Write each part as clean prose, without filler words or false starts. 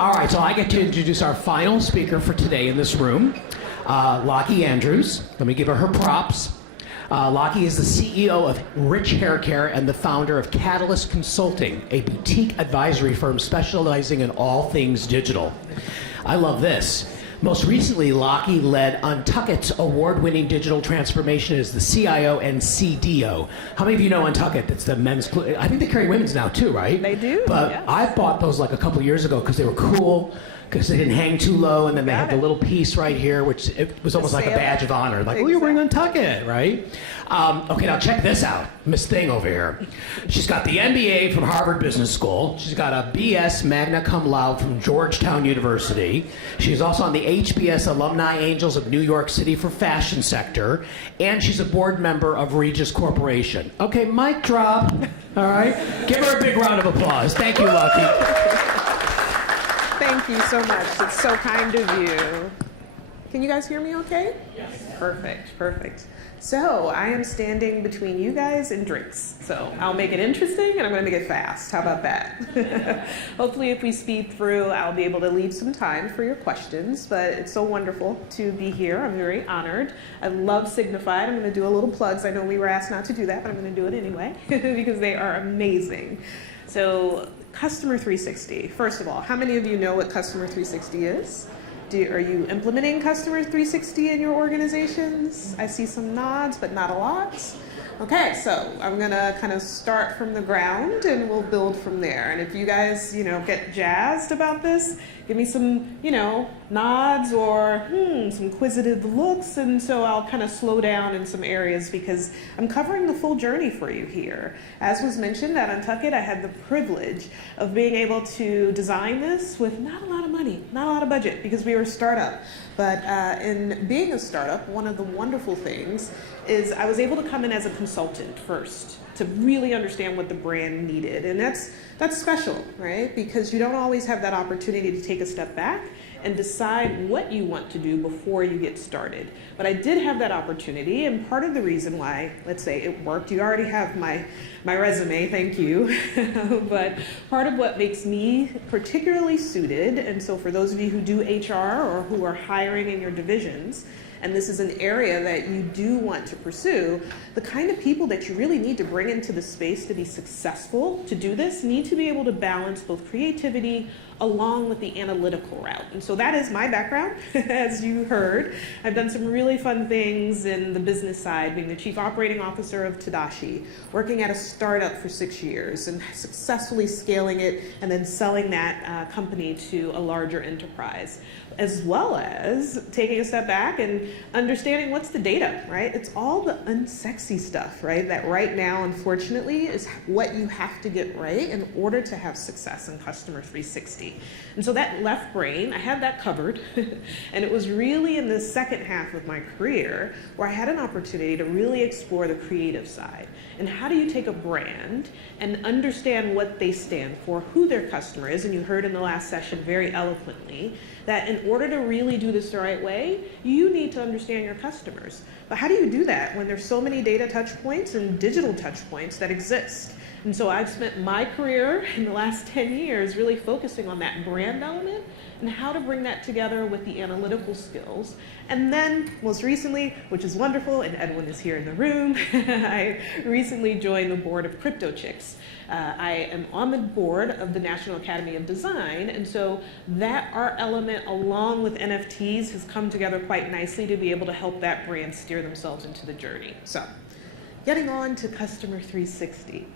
All right, so I get to introduce our final speaker for today in this room, Lockie Andrews. Let me give her props. Lockie is the CEO of Rich Hair Care and the founder of Catalyst Consulting, a boutique advisory firm specializing in all things digital. I love this. Most recently, Lockie led Untuckit's award-winning digital transformation as the CIO and CDO. How many of you know Untuckit? That's the men's, I think they carry women's now too, right? They do, But yes. I bought those like a couple years ago because they were cool, because they didn't hang too low, and then they had the little piece right here, which it was almost like a badge of honor. Like, oh, you're wearing Untuckit, right? Okay, now check this out. Miss Thing over here. She's got the MBA from Harvard Business School. She's got a BS magna cum laude from Georgetown University. She's also on the HBS Alumni Angels of New York City for fashion sector, and she's a board member of Regis Corporation. Okay, mic drop. All right, give her a big round of applause. Thank you, Lockie. Thank you so much. It's so kind of you. Can you guys hear me okay? Yes. Perfect, perfect. So I am standing between you guys and drinks. So I'll make it interesting and I'm going to make it fast. How about that? Hopefully if we speed through, I'll be able to leave some time for your questions. But it's so wonderful to be here. I'm very honored. I love Signified. I'm going to do a little plugs. I know we were asked not to do that, but I'm going to do it anyway because they are amazing. So Customer 360. First of all, how many of you know what Customer 360 is? Are you implementing Customer 360 in your organizations? I see some nods, but not a lot. Okay, so I'm gonna kind of start from the ground and we'll build from there. And if you guys, get jazzed about this, give me some, nods or some inquisitive looks. And so I'll kind of slow down in some areas because I'm covering the full journey for you here. As was mentioned at Untuckit, I had the privilege of being able to design this with not a lot of money, not a lot of budget because we were a startup. But in being a startup, one of the wonderful things is I was able to come in as a consultant first to really understand what the brand needed. And that's special, right? Because you don't always have that opportunity to take a step back and decide what you want to do before you get started. But I did have that opportunity, and part of the reason why, let's say, it worked, you already have my resume, thank you, but part of what makes me particularly suited, and so for those of you who do HR or who are hiring in your divisions, and this is an area that you do want to pursue, the kind of people that you really need to bring into the space to be successful to do this need to be able to balance both creativity along with the analytical route. And so that is my background, as you heard. I've done some really fun things in the business side, being the chief operating officer of Tadashi, working at a startup for 6 years and successfully scaling it and then selling that company to a larger enterprise, as well as taking a step back and understanding what's the data, right? It's all the unsexy stuff, right? That right now, unfortunately, is what you have to get right in order to have success in Customer 360. And so that left brain, I had that covered. And it was really in the second half of my career where I had an opportunity to really explore the creative side. And how do you take a brand and understand what they stand for, who their customer is, and you heard in the last session very eloquently, that in order to really do this the right way, you need to understand your customers. But how do you do that when there's so many data touch points and digital touch points that exist? And so I've spent my career in the last 10 years really focusing on that brand element and how to bring that together with the analytical skills. And then most recently, which is wonderful, and Edwin is here in the room, I recently joined the board of Crypto Chicks. I am on the board of the National Academy of Design, and so that art element along with NFTs has come together quite nicely to be able to help that brand steer themselves into the journey. So, getting on to Customer 360.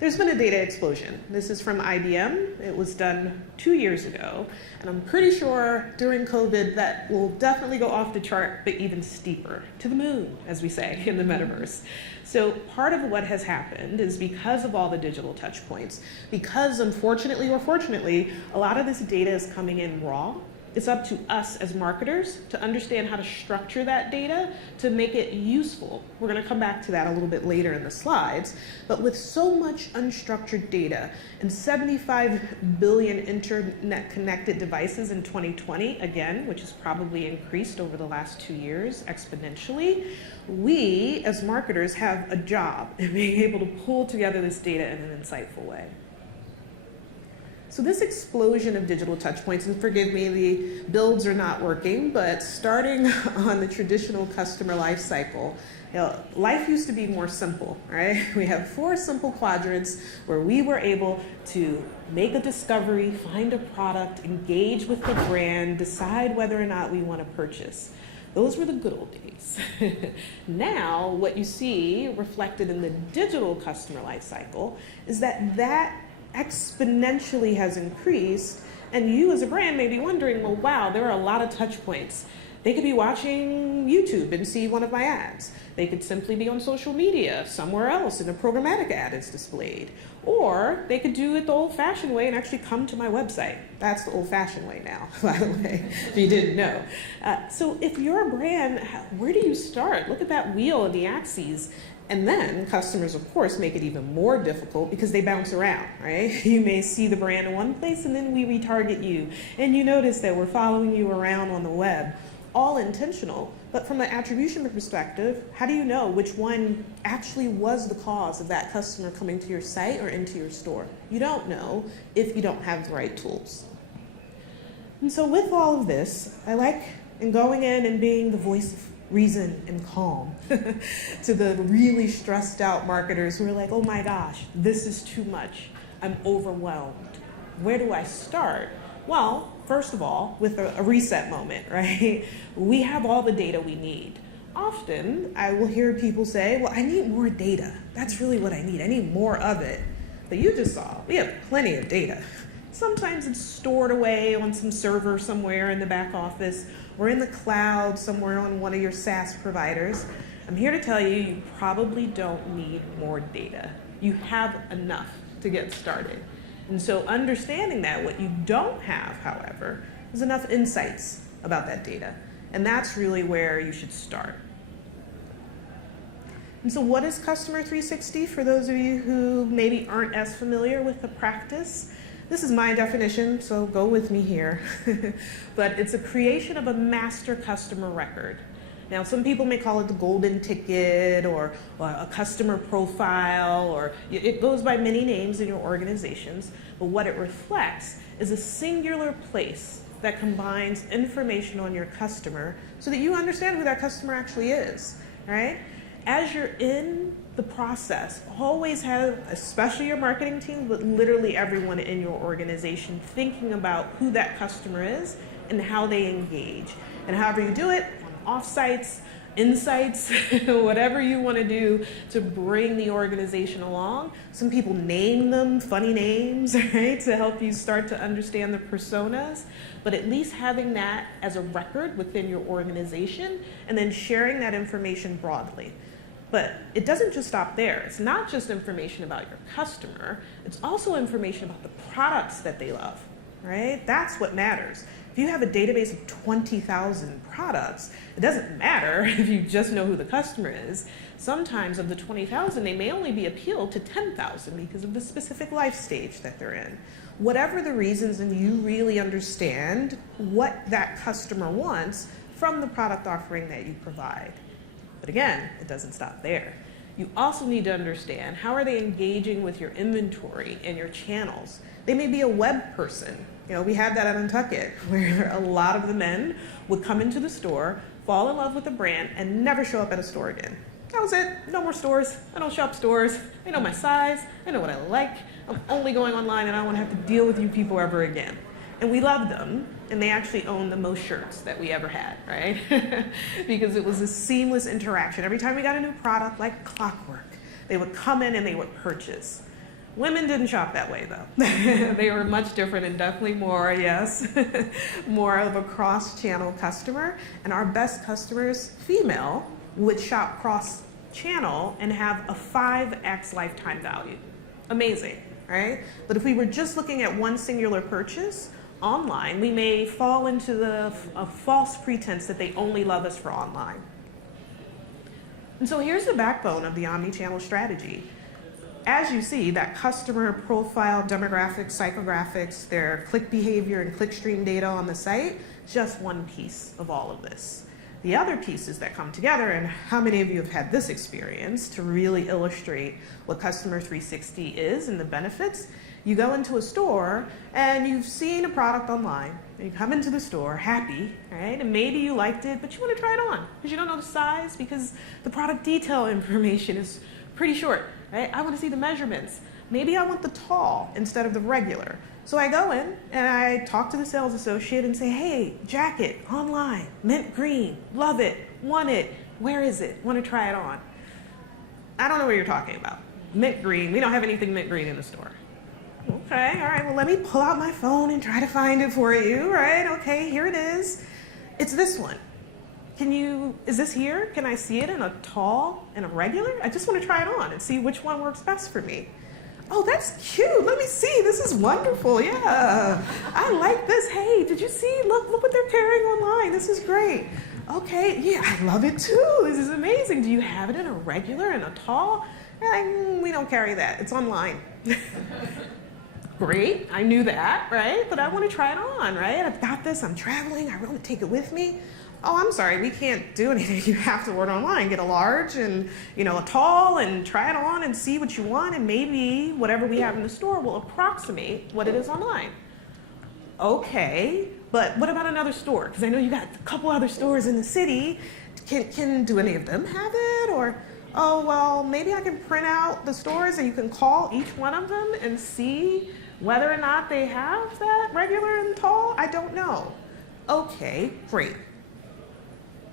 There's been a data explosion. This is from IBM. It was done 2 years ago, and I'm pretty sure during COVID that will definitely go off the chart, but even steeper, to the moon, as we say in the metaverse. So part of what has happened is because of all the digital touch points, because unfortunately or fortunately, a lot of this data is coming in raw. It's up to us as marketers to understand how to structure that data to make it useful. We're going to come back to that a little bit later in the slides. But with so much unstructured data and 75 billion internet connected devices in 2020, again, which has probably increased over the last 2 years exponentially, we as marketers have a job in being able to pull together this data in an insightful way. So this explosion of digital touch points, and forgive me, the builds are not working, but starting on the traditional customer life cycle, life used to be more simple, right? We have 4 simple quadrants where we were able to make a discovery, find a product, engage with the brand, decide whether or not we want to purchase. Those were the good old days. Now, what you see reflected in the digital customer life cycle is that exponentially has increased, and you as a brand may be wondering, well, wow, there are a lot of touch points. They could be watching YouTube and see one of my ads. They could simply be on social media somewhere else and a programmatic ad is displayed. Or they could do it the old-fashioned way and actually come to my website. That's the old-fashioned way now, by the way, if you didn't know. So if you're a brand, where do you start? Look at that wheel and the axes. And then customers, of course, make it even more difficult because they bounce around, right? You may see the brand in one place and then we retarget you. And you notice that we're following you around on the web. All intentional, but from an attribution perspective, how do you know which one actually was the cause of that customer coming to your site or into your store? You don't know if you don't have the right tools. And so with all of this, I like going in and being the voice of reason and calm to the really stressed out marketers who are like, oh my gosh, this is too much. I'm overwhelmed. Where do I start? Well, first of all, with a reset moment, right? We have all the data we need. Often, I will hear people say, well, I need more data. That's really what I need. I need more of it. But you just saw, we have plenty of data. Sometimes it's stored away on some server somewhere in the back office or in the cloud somewhere on one of your SaaS providers. I'm here to tell you, you probably don't need more data. You have enough to get started. And so understanding that, what you don't have, however, is enough insights about that data. And that's really where you should start. And so what is Customer 360 for those of you who maybe aren't as familiar with the practice? This is my definition, so go with me here. But it's a creation of a master customer record. Now, some people may call it the golden ticket or a customer profile, or it goes by many names in your organizations, but what it reflects is a singular place that combines information on your customer so that you understand who that customer actually is, right? As you're in the process, always have, especially your marketing team, but literally everyone in your organization thinking about who that customer is and how they engage. And however you do it, offsites, insights, whatever you want to do to bring the organization along. Some people name them funny names, right, to help you start to understand the personas, but at least having that as a record within your organization and then sharing that information broadly. But it doesn't just stop there. It's not just information about your customer, it's also information about the products that they love, right? That's what matters. If you have a database of 20,000 products, it doesn't matter if you just know who the customer is. Sometimes of the 20,000, they may only be appealed to 10,000 because of the specific life stage that they're in. Whatever the reasons, and you really understand what that customer wants from the product offering that you provide. But again, it doesn't stop there. You also need to understand how are they engaging with your inventory and your channels. They may be a web person. You know, we had that at Untuckit, where a lot of the men would come into the store, fall in love with the brand, and never show up at a store again. That was it. No more stores. I don't shop stores. I know my size. I know what I like. I'm only going online, and I don't want to have to deal with you people ever again. And we loved them, and they actually owned the most shirts that we ever had, right? Because it was a seamless interaction. Every time we got a new product, like clockwork, they would come in and they would purchase. Women didn't shop that way, though. They were much different and definitely more, yes, more of a cross-channel customer. And our best customers, female, would shop cross-channel and have a 5x lifetime value. Amazing, right? But if we were just looking at one singular purchase online, we may fall into a false pretense that they only love us for online. And so here's the backbone of the omni-channel strategy. As you see, that customer profile, demographics, psychographics, their click behavior and clickstream data on the site, just one piece of all of this. The other pieces that come together, and how many of you have had this experience to really illustrate what Customer 360 is and the benefits, You go into a store and you've seen a product online. And you come into the store happy, right? And maybe you liked it, but you want to try it on because you don't know the size, because the product detail information is pretty short, right? I want to see the measurements. Maybe I want the tall instead of the regular. So I go in and I talk to the sales associate and say, hey, jacket, online, mint green, love it, want it, where is it? Want to try it on. I don't know what you're talking about. Mint green, we don't have anything mint green in the store. Okay, all right, well, let me pull out my phone and try to find it for you, right? Okay, here it is. It's this one. Is this here? Can I see it in a tall and a regular? I just want to try it on and see which one works best for me. Oh, that's cute. Let me see. This is wonderful. Yeah, I like this. Hey, did you see? Look what they're carrying online. This is great. Okay, yeah, I love it too. This is amazing. Do you have it in a regular and a tall? We don't carry that. It's online. Great, I knew that, right? But I want to try it on, right? I've got this, I'm traveling, I want to take it with me. Oh, I'm sorry, we can't do anything. You have to order online. Get a large and, a tall and try it on and see what you want, and maybe whatever we have in the store will approximate what it is online. Okay, but what about another store? Because I know you got a couple other stores in the city. Do any of them have it? Or, oh, well, maybe I can print out the stores and you can call each one of them and see whether or not they have that regular and tall. I don't know. Okay, great.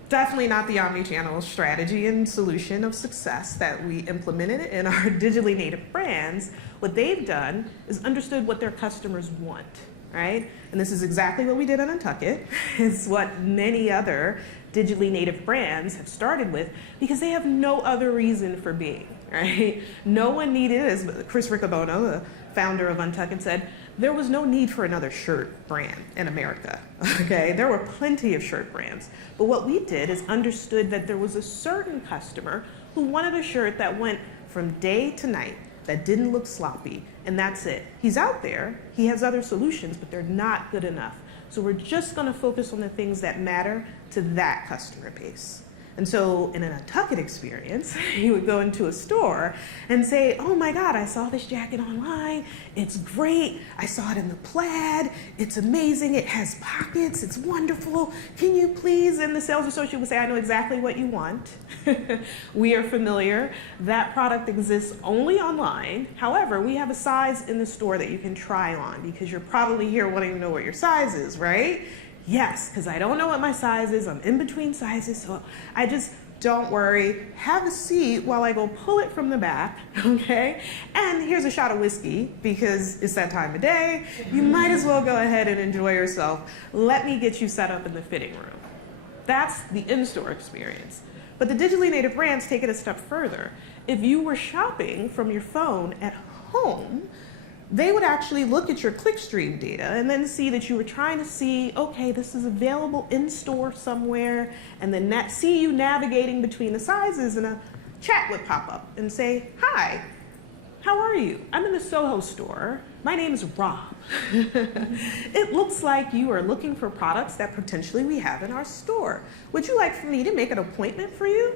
Definitely not the omni-channel strategy and solution of success that we implemented in our digitally native brands. What they've done is understood what their customers want, right? And this is exactly what we did on Untuckit. It's what many other digitally native brands have started with, because they have no other reason for being, right? No one needed, as Chris Riccobono, the founder of Untuckit, said, there was no need for another shirt brand in America, okay? There were plenty of shirt brands. But what we did is understood that there was a certain customer who wanted a shirt that went from day to night, that didn't look sloppy, and that's it. He's out there, he has other solutions, but they're not good enough. So we're just gonna focus on the things that matter to that customer base. And so in an Untuckit experience, you would go into a store and say, oh my God, I saw this jacket online. It's great. I saw it in the plaid. It's amazing. It has pockets. It's wonderful. Can you please? And the sales associate would say, I know exactly what you want. We are familiar. That product exists only online. However, we have a size in the store that you can try on, because you're probably here wanting to know what your size is, right? Yes, because I don't know what my size is. I'm in between sizes, so I just, don't worry, have a seat while I go pull it from the back, okay? And here's a shot of whiskey, because it's that time of day. You might as well go ahead and enjoy yourself. Let me get you set up in the fitting room. That's the in-store experience. But the digitally native brands take it a step further. If you were shopping from your phone at home, they would actually look at your clickstream data and then see that you were trying to see, okay, this is available in store somewhere, and then see you navigating between the sizes, and a chat would pop up and say, hi, how are you? I'm in the Soho store. My name is Rob. It looks like you are looking for products that potentially we have in our store. Would you like for me to make an appointment for you?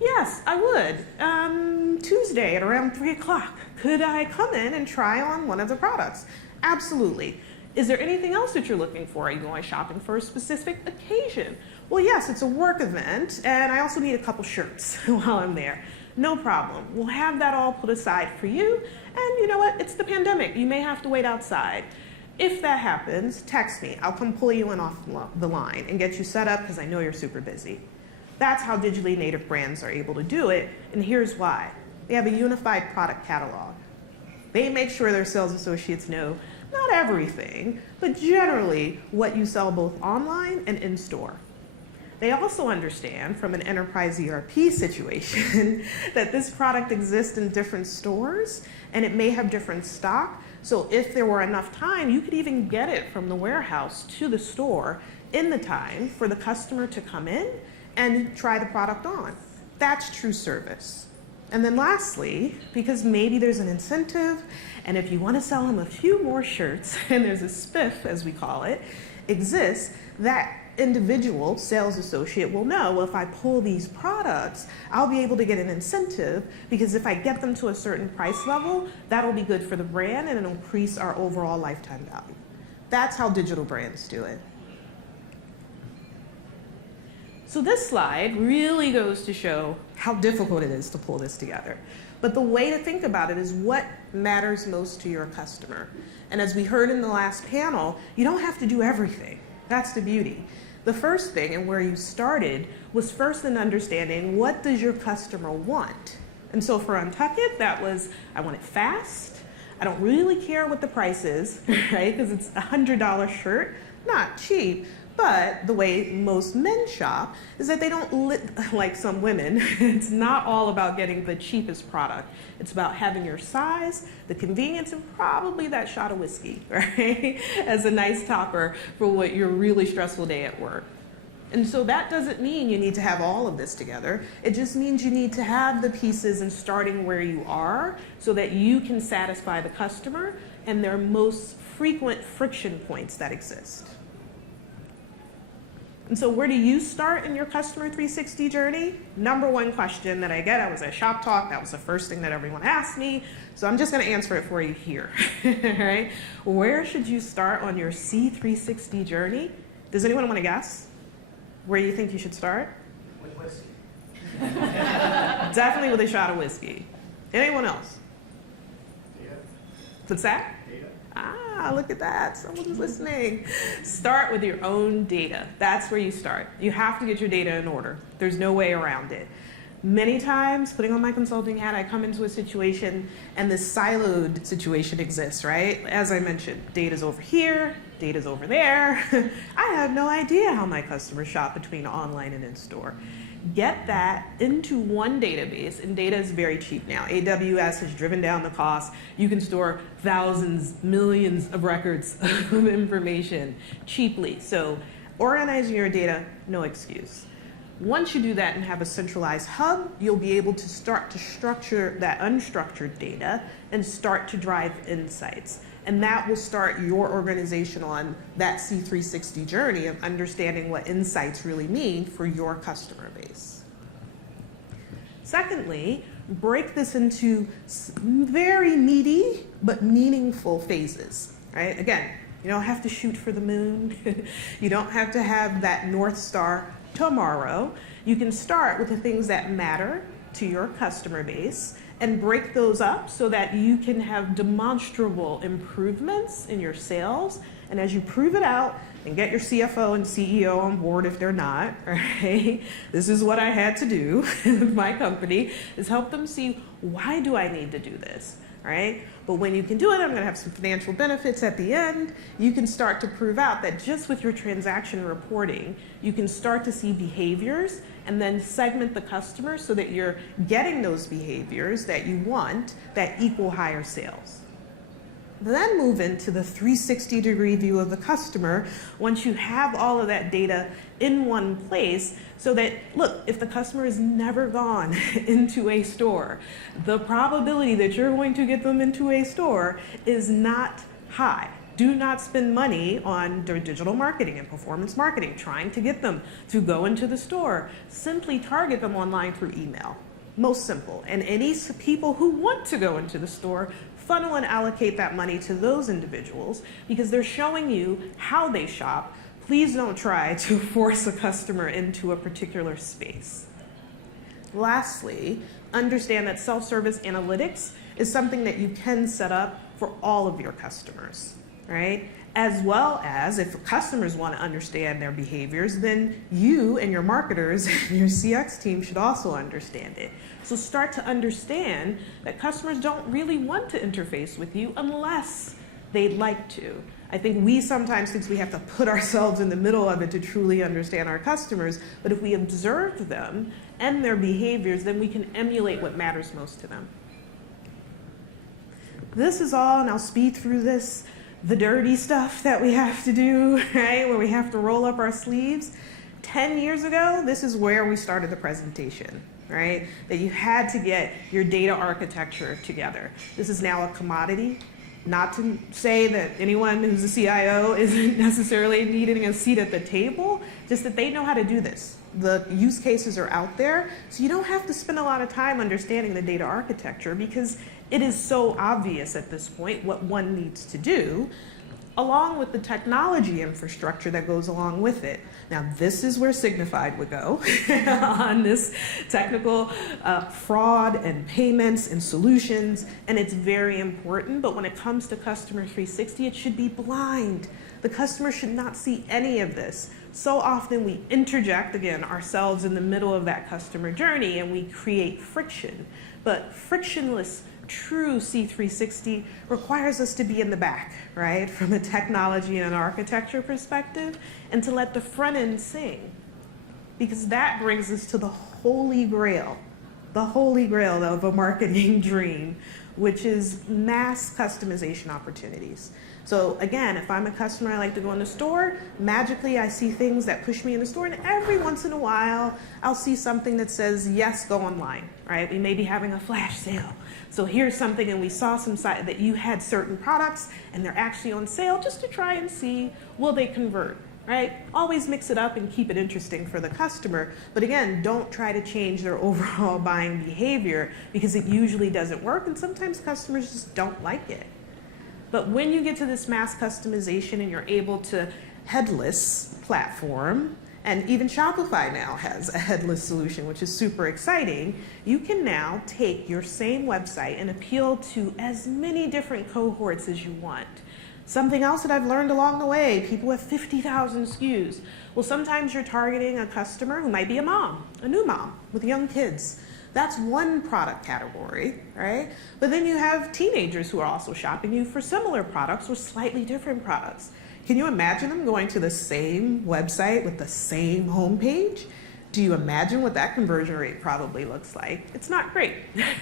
Yes, I would. Tuesday at around 3 o'clock. Could I come in and try on one of the products? Absolutely. Is there anything else that you're looking for? Are you going shopping for a specific occasion? Well, yes, it's a work event, and I also need a couple shirts while I'm there. No problem. We'll have that all put aside for you, and you know what? It's the pandemic. You may have to wait outside. If that happens, text me. I'll come pull you in off the line and get you set up, because I know you're super busy. That's how digitally native brands are able to do it, and here's why. They have a unified product catalog. They make sure their sales associates know not everything, but generally what you sell both online and in store. They also understand from an enterprise ERP situation that this product exists in different stores and it may have different stock. So if there were enough time, you could even get it from the warehouse to the store in the time for the customer to come in and try the product on. That's true service. And then lastly, because maybe there's an incentive, and if you want to sell them a few more shirts, and there's a spiff, as we call it, exists, that individual sales associate will know, well, if I pull these products, I'll be able to get an incentive, because if I get them to a certain price level, that'll be good for the brand and it'll increase our overall lifetime value. That's how digital brands do it. So this slide really goes to show how difficult it is to pull this together. But the way to think about it is what matters most to your customer. And as we heard in the last panel, you don't have to do everything. That's the beauty. The first thing, and where you started, was first in understanding, what does your customer want? And so for Untuck It, that was, I want it fast. I don't really care what the price is, right? Because it's a $100 shirt, not cheap. But the way most men shop is that they don't, like some women, it's not all about getting the cheapest product. It's about having your size, the convenience, and probably that shot of whiskey, right? As a nice topper for what your really stressful day at work. And so that doesn't mean you need to have all of this together. It just means you need to have the pieces and starting where you are so that you can satisfy the customer and their most frequent friction points that exist. And so where do you start in your customer 360 journey? Number one question that I get, I was at Shop Talk, that was the first thing that everyone asked me, so I'm just gonna answer it for you here, right? Where should you start on your C360 journey? Does anyone wanna guess where you think you should start? With whiskey. Definitely with a shot of whiskey. Anyone else? Data. What's that? Data. Ah, look at that. Someone's listening. Start with your own data. That's where you start. You have to get your data in order. There's no way around it. Many times, putting on my consulting hat, I come into a situation and this siloed situation exists, right? As I mentioned, data's over here, data's over there. I have no idea how my customers shop between online and in-store. Get that into one database, and data is very cheap now. AWS has driven down the cost. You can store thousands, millions of records of information cheaply. So organizing your data, no excuse. Once you do that and have a centralized hub, you'll be able to start to structure that unstructured data and start to drive insights. And that will start your organization on that C360 journey of understanding what insights really mean for your customer base. Secondly, break this into very meaty but meaningful phases, right? Again, you don't have to shoot for the moon. You don't have to have that North Star tomorrow. You can start with the things that matter to your customer base and break those up so that you can have demonstrable improvements in your sales. And as you prove it out and get your CFO and CEO on board if they're not, right? This is what I had to do with my company, is help them see, why do I need to do this, right? But when you can do it, I'm gonna have some financial benefits at the end. You can start to prove out that just with your transaction reporting, you can start to see behaviors and then segment the customer so that you're getting those behaviors that you want that equal higher sales. Then move into the 360-degree view of the customer once you have all of that data in one place, so that, look, if the customer has never gone into a store, the probability that you're going to get them into a store is not high. Do not spend money on digital marketing and performance marketing trying to get them to go into the store. Simply target them online through email. Most simple. And any people who want to go into the store, funnel and allocate that money to those individuals because they're showing you how they shop. Please don't try to force a customer into a particular space. Lastly, understand that self-service analytics is something that you can set up for all of your customers, right? As well as if customers want to understand their behaviors, then you and your marketers and your CX team should also understand it. So start to understand that customers don't really want to interface with you unless they'd like to. I think we sometimes think we have to put ourselves in the middle of it to truly understand our customers, but if we observe them and their behaviors, then we can emulate what matters most to them. This is all, and I'll speed through this, the dirty stuff that we have to do, right, where we have to roll up our sleeves. 10 years ago, this is where we started the presentation, right? That you had to get your data architecture together. This is now a commodity. Not to say that anyone who's a CIO isn't necessarily needing a seat at the table, just that they know how to do this. The use cases are out there, so you don't have to spend a lot of time understanding the data architecture because it is so obvious at this point what one needs to do, along with the technology infrastructure that goes along with it. Now, this is where Signified would go on this technical fraud and payments and solutions, and it's very important, but when it comes to Customer 360, it should be blind. The customer should not see any of this. So often we interject, again, ourselves in the middle of that customer journey and we create friction, but frictionless true C360 requires us to be in the back, right, from a technology and an architecture perspective, and to let the front end sing. Because that brings us to the holy grail of a marketing dream, which is mass customization opportunities. So again, if I'm a customer, I like to go in the store, magically I see things that push me in the store, and every once in a while, I'll see something that says, yes, go online, right? We may be having a flash sale. So here's something, and we saw some site that you had certain products, and they're actually on sale, just to try and see, will they convert, right? Always mix it up and keep it interesting for the customer. But again, don't try to change their overall buying behavior because it usually doesn't work, and sometimes customers just don't like it. But when you get to this mass customization and you're able to headless platform, and even Shopify now has a headless solution, which is super exciting, you can now take your same website and appeal to as many different cohorts as you want. Something else that I've learned along the way, people have 50,000 SKUs. Well, sometimes you're targeting a customer who might be a mom, a new mom with young kids. That's one product category, right? But then you have teenagers who are also shopping you for similar products or slightly different products. Can you imagine them going to the same website with the same homepage? Do you imagine what that conversion rate probably looks like? It's not great.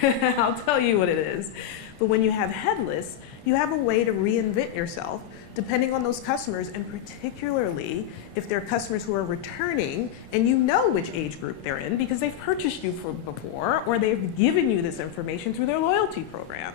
I'll tell you what it is. But when you have headless, you have a way to reinvent yourself depending on those customers, and particularly if they're customers who are returning and you know which age group they're in because they've purchased you before or they've given you this information through their loyalty program.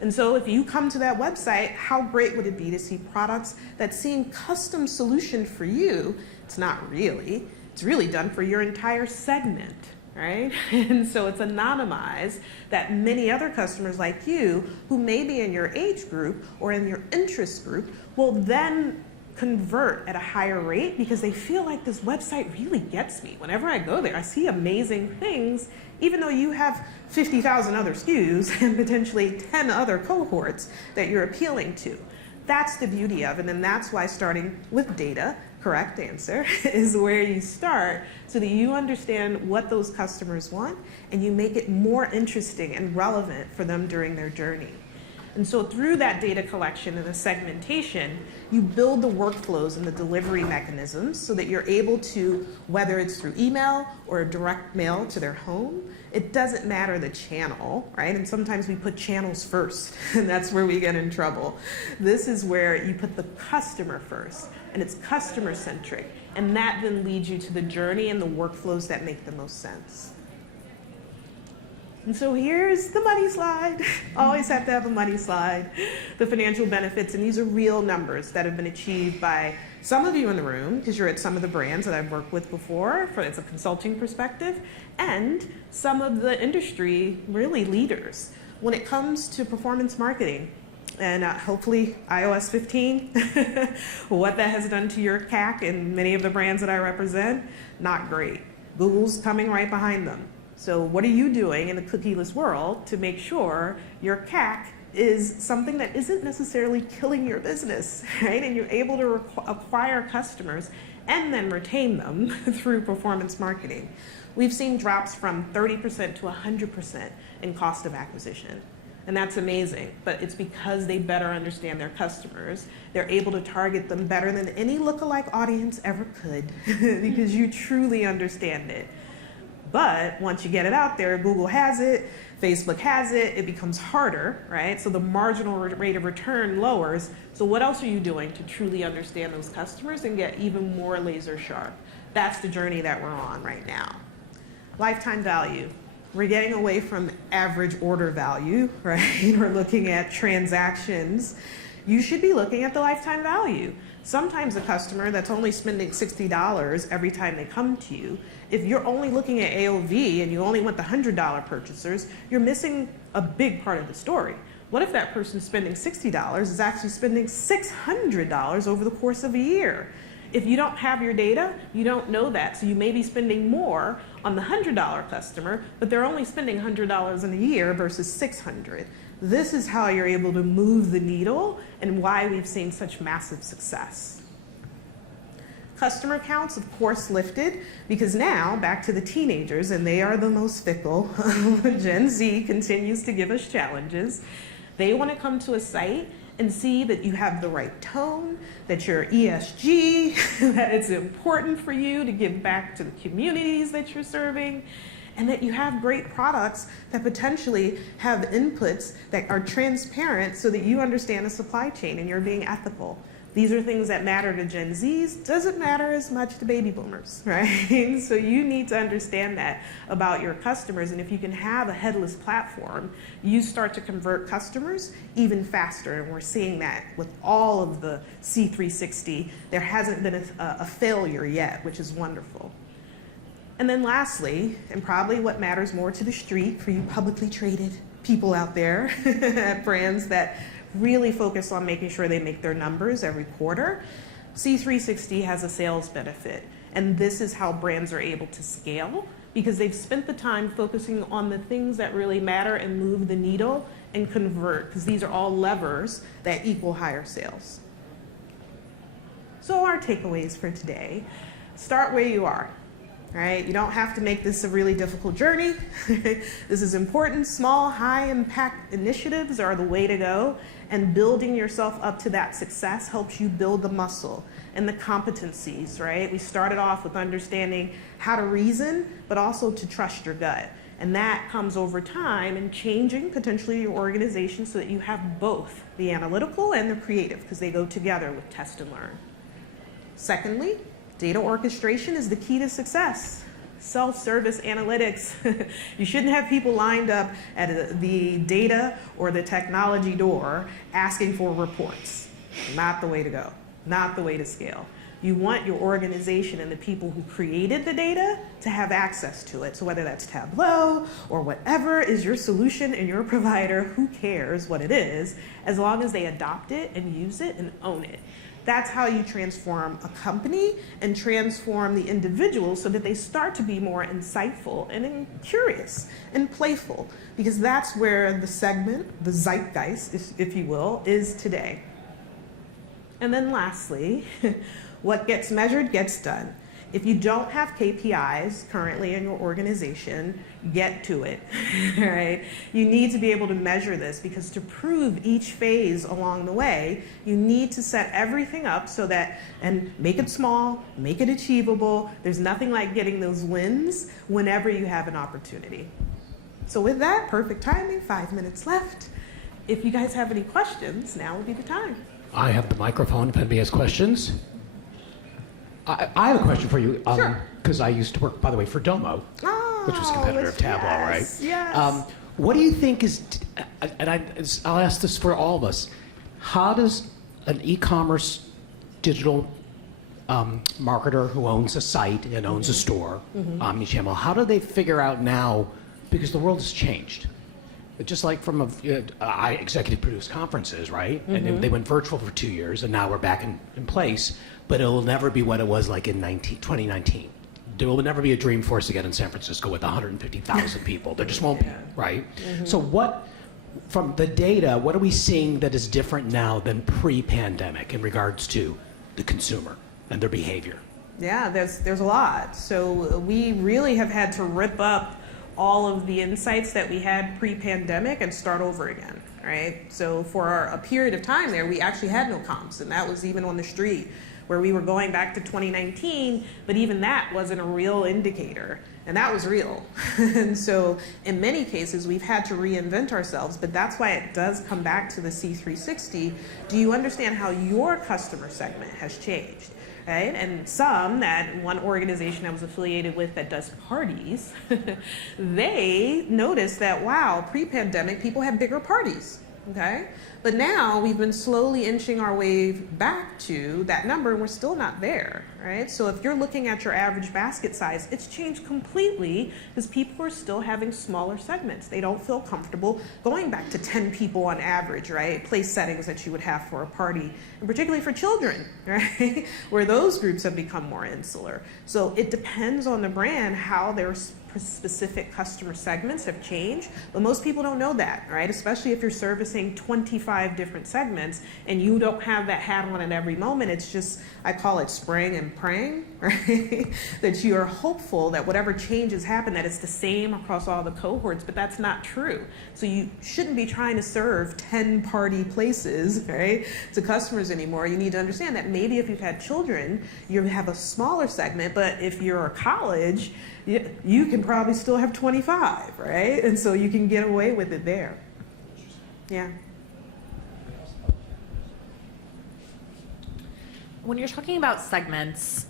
And so if you come to that website, how great would it be to see products that seem custom solutioned for you? It's not really. It's really done for your entire segment, right? And so it's anonymized that many other customers like you who may be in your age group or in your interest group will then convert at a higher rate because they feel like this website really gets me. Whenever I go there, I see amazing things, even though you have 50,000 other SKUs and potentially 10 other cohorts that you're appealing to. That's the beauty of it, and that's why starting with data, correct answer, is where you start so that you understand what those customers want and you make it more interesting and relevant for them during their journey. And so through that data collection and the segmentation, you build the workflows and the delivery mechanisms so that you're able to, whether it's through email or direct mail to their home, it doesn't matter the channel, right? And sometimes we put channels first, and that's where we get in trouble. This is where you put the customer first, and it's customer-centric, and that then leads you to the journey and the workflows that make the most sense. And so here's the money slide. Always have to have a money slide. The financial benefits, and these are real numbers that have been achieved by some of you in the room, because you're at some of the brands that I've worked with before, it's a consulting perspective, and some of the industry really leaders when it comes to performance marketing. And hopefully iOS 15, what that has done to your CAC and many of the brands that I represent, not great. Google's coming right behind them. So what are you doing in the cookieless world to make sure your CAC is something that isn't necessarily killing your business, right? And you're able to acquire customers and then retain them through performance marketing. We've seen drops from 30% to 100% in cost of acquisition. And that's amazing, but it's because they better understand their customers. They're able to target them better than any lookalike audience ever could because you truly understand it. But once you get it out there, Google has it, Facebook has it, it becomes harder, right? So the marginal rate of return lowers. So what else are you doing to truly understand those customers and get even more laser sharp? That's the journey that we're on right now. Lifetime value. We're getting away from average order value, right? We're looking at transactions. You should be looking at the lifetime value. Sometimes a customer that's only spending $60 every time they come to you, if you're only looking at AOV and you only want the $100 purchasers, you're missing a big part of the story. What if that person spending $60 is actually spending $600 over the course of a year? If you don't have your data, you don't know that. So you may be spending more on the $100 customer, but they're only spending $100 in a year versus $600. This is how you're able to move the needle and why we've seen such massive success. Customer counts, of course, lifted because now, back to the teenagers, and they are the most fickle. Gen Z continues to give us challenges. They want to come to a site and see that you have the right tone, that you're ESG, that it's important for you to give back to the communities that you're serving, and that you have great products that potentially have inputs that are transparent so that you understand the supply chain and you're being ethical. These are things that matter to Gen Zs, doesn't matter as much to baby boomers, right? So you need to understand that about your customers, and if you can have a headless platform, you start to convert customers even faster, and we're seeing that with all of the C360. There hasn't been a failure yet, which is wonderful. And then lastly, and probably what matters more to the street for you publicly traded people out there at brands that really focus on making sure they make their numbers every quarter, C360 has a sales benefit. And this is how brands are able to scale because they've spent the time focusing on the things that really matter and move the needle and convert, because these are all levers that equal higher sales. So our takeaways for today, start where you are. Right? You don't have to make this a really difficult journey. This is important. Small, high-impact initiatives are the way to go, and building yourself up to that success helps you build the muscle and the competencies, right? We started off with understanding how to reason, but also to trust your gut. And that comes over time and changing potentially your organization so that you have both the analytical and the creative, because they go together with test and learn. Secondly, data orchestration is the key to success. Self-service analytics. You shouldn't have people lined up at the data or the technology door asking for reports. Not the way to go. Not the way to scale. You want your organization and the people who created the data to have access to it. So whether that's Tableau or whatever is your solution and your provider, who cares what it is, as long as they adopt it and use it and own it. That's how you transform a company and transform the individual so that they start to be more insightful and curious and playful, because that's where the segment, the zeitgeist, if you will, is today. And then lastly, what gets measured gets done. If you don't have KPIs currently in your organization, get to it, right? You need to be able to measure this, because to prove each phase along the way, you need to set everything up so that, and make it small, make it achievable. There's nothing like getting those wins whenever you have an opportunity. So with that, perfect timing, 5 minutes left. If you guys have any questions, now would be the time. I have the microphone if anybody has questions. I have a question for you, Sure. Because I used to work, by the way, for Domo, which was a competitor of Tableau, right? Yes. What do you think is, and I'll ask this for all of us, how does an e-commerce digital marketer who owns a site and owns a store, omnichannel, how do they figure out now, because the world has changed? Just like from I executive produce conferences, right? And they went virtual for 2 years, and now we're back in place. But it will never be what it was like in 2019. There will never be a Dreamforce again in San Francisco with 150,000 people. There just won't be, right? So what, from the data, what are we seeing that is different now than pre-pandemic in regards to the consumer and their behavior? Yeah, there's a lot. So we really have had to rip up all of the insights that we had pre-pandemic and start over again, right? So for a period of time there, we actually had no comps, and that was even on the street. where we were going back to 2019, but even that wasn't a real indicator. And that was real. And so in many cases, we've had to reinvent ourselves, but that's why it does come back to the C360. Do you understand how your customer segment has changed? Right? And one organization I was affiliated with that does parties, they noticed that, wow, pre-pandemic, people had bigger parties. Okay? But now we've been slowly inching our way back to that number, and we're still not there, right? So if you're looking at your average basket size, it's changed completely because people are still having smaller segments. They don't feel comfortable going back to 10 people on average, right? Place settings that you would have for a party, and particularly for children, right? Where those groups have become more insular. So it depends on the brand how their specific customer segments have changed, but most people don't know that, right? Especially if you're servicing 25 different segments and you don't have that hat on at every moment. It's just, I call it spraying and praying, right? That you are hopeful that whatever changes happen, that it's the same across all the cohorts, but that's not true. So you shouldn't be trying to serve 10 party places, right, to customers anymore. You need to understand that maybe if you've had children, you have a smaller segment, but if you're a college, you can probably still have 25, right? And so you can get away with it there. Yeah. When you're talking about segments,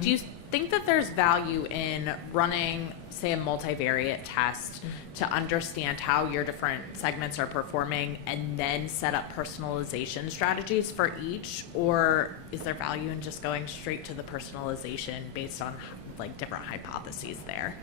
do you think that there's value in running, say, a multivariate test to understand how your different segments are performing and then set up personalization strategies for each? Or is there value in just going straight to the personalization based on like different hypotheses there?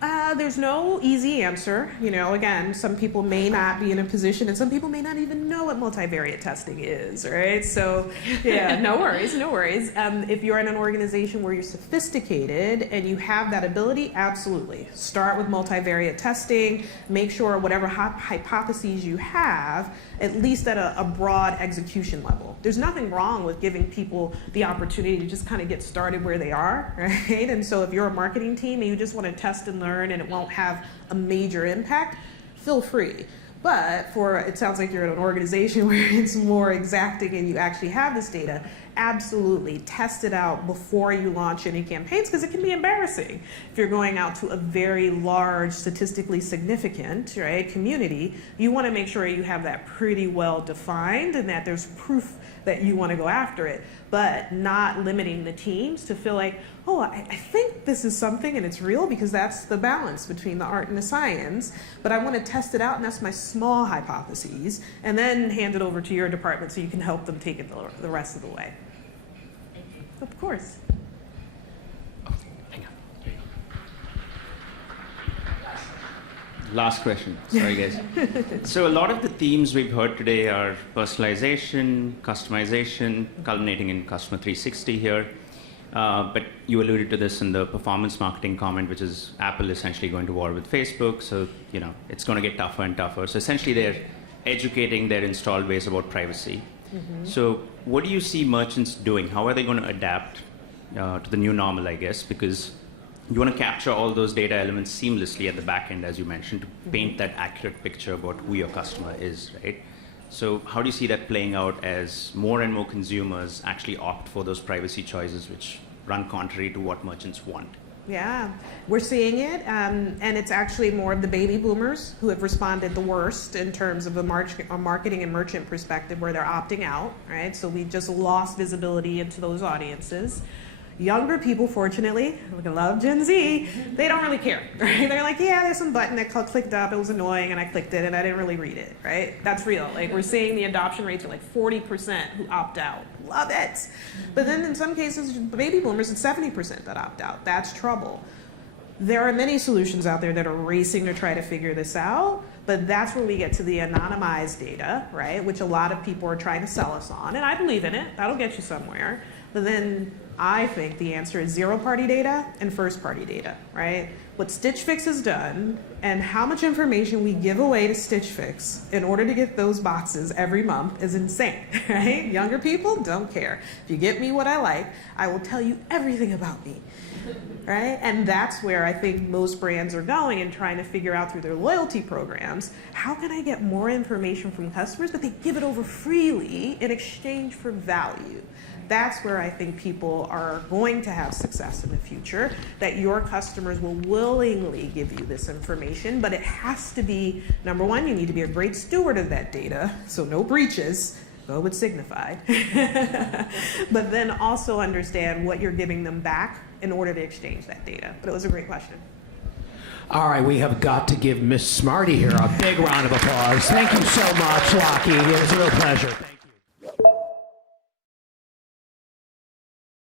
There's no easy answer. You know, again, some people may not be in a position, and some people may not even know what multivariate testing is, right? So, yeah, no worries, no worries. If you're in an organization where you're sophisticated and you have that ability, absolutely. Start with multivariate testing. Make sure whatever hypotheses you have, at least at a broad execution level. There's nothing wrong with giving people the opportunity to just kind of get started where they are, right? And so if you're a marketing team and you just want to test and learn and it won't have a major impact, feel free. But it sounds like you're in an organization where it's more exacting and you actually have this data, absolutely test it out before you launch any campaigns, because it can be embarrassing. If you're going out to a very large, statistically significant, right, community, you want to make sure you have that pretty well defined and that there's proof that you want to go after it, but not limiting the teams to feel like, oh, I think this is something and it's real, because that's the balance between the art and the science, but I want to test it out, and that's my small hypotheses, and then hand it over to your department so you can help them take it the rest of the way. Of course. Hang on. Last question. Sorry, guys. So a lot of the themes we've heard today are personalization, customization, culminating in Customer 360 here. But you alluded to this in the performance marketing comment, which is Apple essentially going to war with Facebook. So, you know, it's going to get tougher and tougher. So essentially they're educating their installed base about privacy. Mm-hmm. So what do you see merchants doing? How are they going to adapt to the new normal, I guess? Because you want to capture all those data elements seamlessly at the back end, as you mentioned, to paint that accurate picture about who your customer is, right? So how do you see that playing out as more and more consumers actually opt for those privacy choices which run contrary to what merchants want? Yeah, we're seeing it, and it's actually more of the baby boomers who have responded the worst in terms of a marketing and merchant perspective, where they're opting out, right? So we just lost visibility into those audiences. Younger people, fortunately, I love Gen Z, they don't really care, right? They're like, yeah, there's some button that clicked up, it was annoying, and I clicked it, and I didn't really read it, right? That's real. Like, we're seeing the adoption rates are like 40% who opt out. Love it. But then in some cases, baby boomers, it's 70% that opt out. That's trouble. There are many solutions out there that are racing to try to figure this out, but that's where we get to the anonymized data, right? Which a lot of people are trying to sell us on, and I believe in it. That'll get you somewhere. But then I think the answer is zero-party data and first-party data, right? what Stitch Fix has done and how much information we give away to Stitch Fix in order to get those boxes every month is insane, right? Younger people don't care. If you get me what I like, I will tell you everything about me, right? And that's where I think most brands are going and trying to figure out through their loyalty programs, how can I get more information from customers, but they give it over freely in exchange for value? That's where I think people are going to have success in the future, that your customers will willingly give you this information, but it has to be, number one, you need to be a great steward of that data, so no breaches, go with Signify, but then also understand what you're giving them back in order to exchange that data. But it was a great question. All right, we have got to give Miss Smarty here a big round of applause. Thank you so much, Lockie. It was a real pleasure. Thank you.